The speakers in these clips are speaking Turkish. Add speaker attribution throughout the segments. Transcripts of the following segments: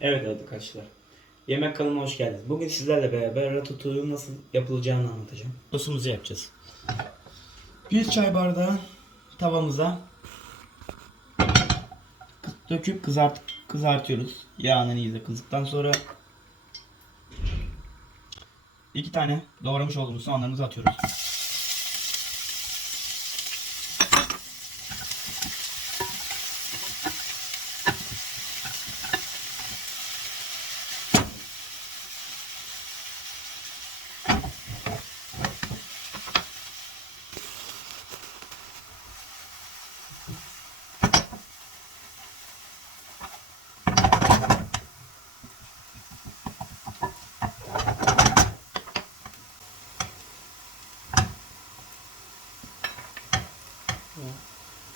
Speaker 1: Evet arkadaşlar. Yemek kanalına hoş geldiniz. Bugün sizlerle beraber ratatouille nasıl yapılacağını anlatacağım. Sosumuzu yapacağız. Bir çay bardağı tavamıza döküp kızart kızartıyoruz. Yağını iyice kızdıktan sonra iki tane doğramış olduğumuz soğanlarımızı atıyoruz.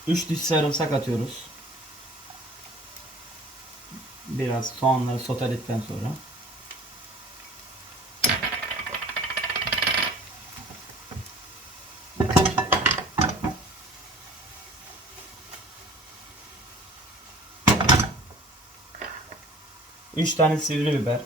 Speaker 1: Üç diş sarımsak atıyoruz. Biraz soğanları soteledikten sonra. Üç tane sivri biber.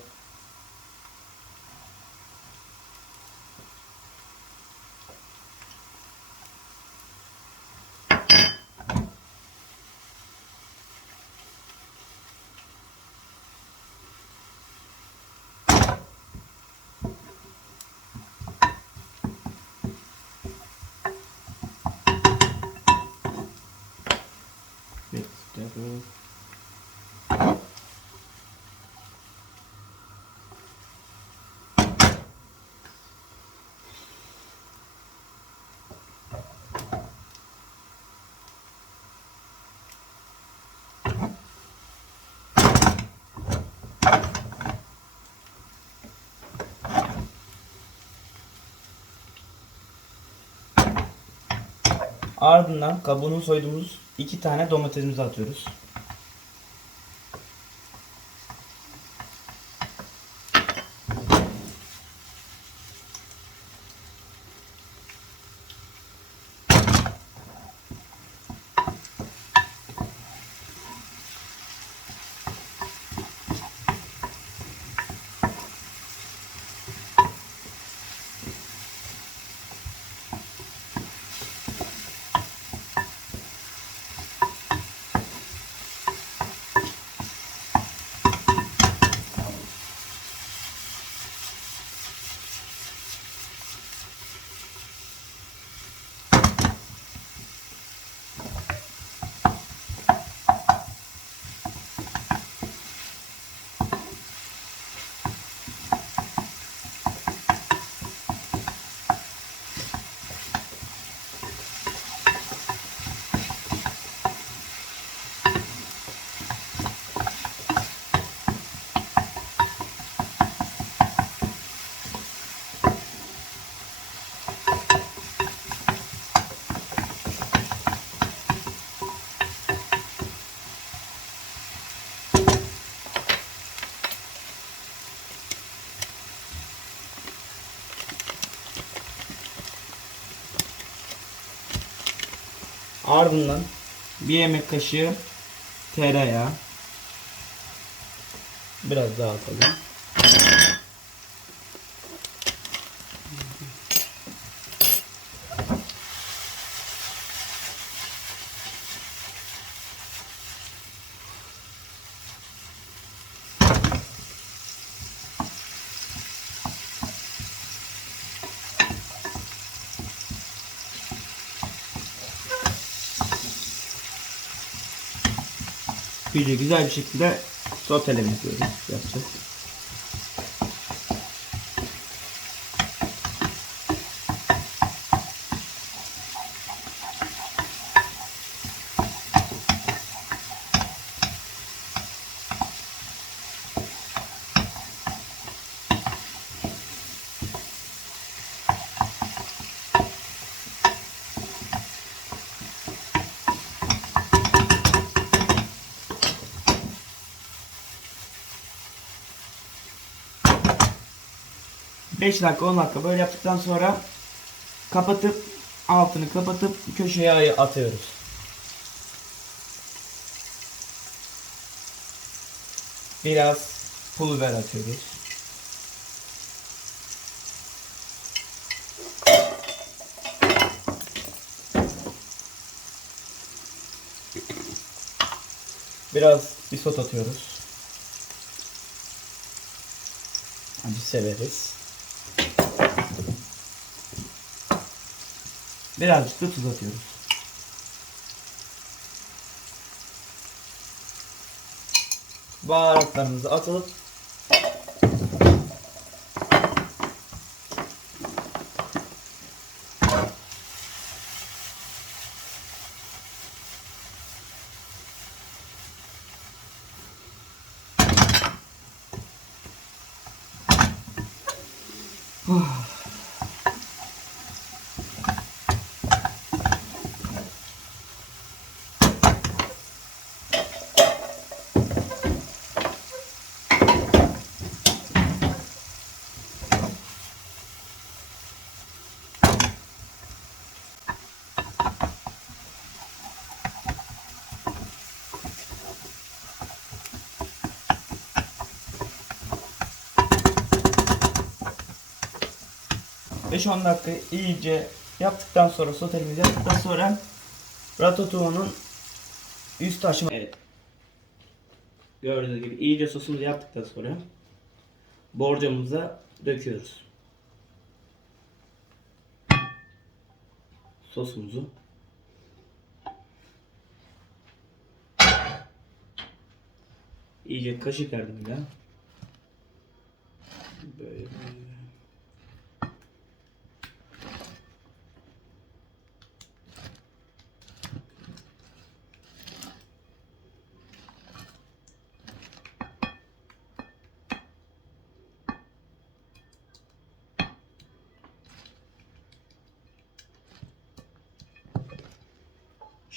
Speaker 1: Ardından kabuğunu soyduğumuz iki tane domatesimizi atıyoruz. Ardından bir yemek kaşığı tereyağı. Biraz daha atalım. İyice güzel bir şekilde yapıyoruz. Yapacağız. Beş dakika 10 dakika böyle yaptıktan sonra kapatıp altını kapatıp köşeye atıyoruz. Biraz pul biber atıyoruz. Biraz isot atıyoruz. Acı severiz. Birazcık da tuz atıyoruz. Baharatlarımızı atıp ...5-10 dakika iyice yaptıktan sonra sotelimizi yaptıktan sonra ratatouille'un üst aşama... Evet. Gördüğünüz gibi iyice sosumuzu yaptıktan sonra borcamıza döküyoruz. Sosumuzu. İyice kaşık yardımıyla böyle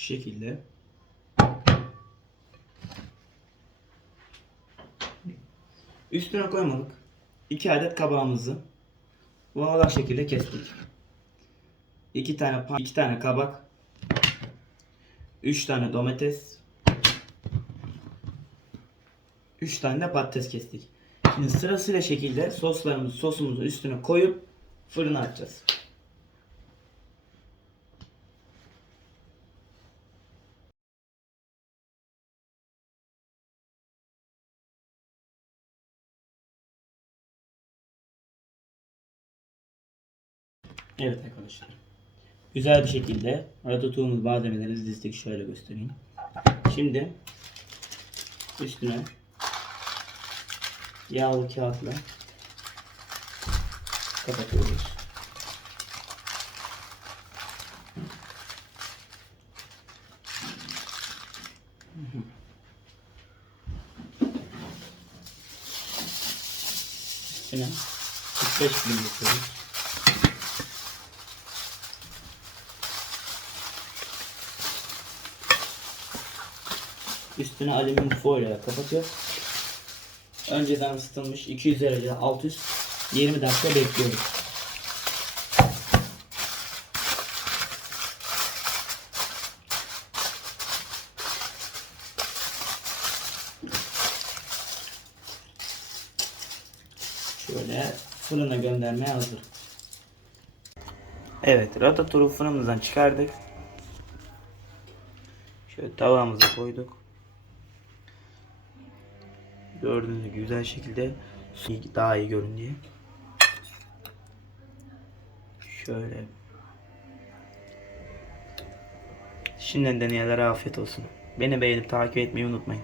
Speaker 1: şekilde üstüne koymadık. 2 adet kabağımızı bu şekilde kestik. 2 tane iki tane kabak 3 tane domates 3 tane de patates kestik. Şimdi sırasıyla şekilde soslarımızı sosumuzu üstüne koyup fırına atacağız. Evet arkadaşlar. Güzel bir şekilde ratatouille'umuz malzemelerimizi dizdik. Şöyle göstereyim. Şimdi üstüne yağlı kağıtla kapatıyoruz. Üstüne 45 gün. Üstüne alüminyum folyo kapatıyor. Önceden ısıtılmış 200 derece alt üst 20 dakika bekliyoruz. Şöyle fırına göndermeye hazır. Evet, ratatouille fırınımızdan çıkardık. Şöyle tavamıza koyduk. Gördüğünüz gibi güzel şekilde daha iyi görün diye. Şöyle. Şimdiden deneyenlere afiyet olsun. Beni beğenip takip etmeyi unutmayın.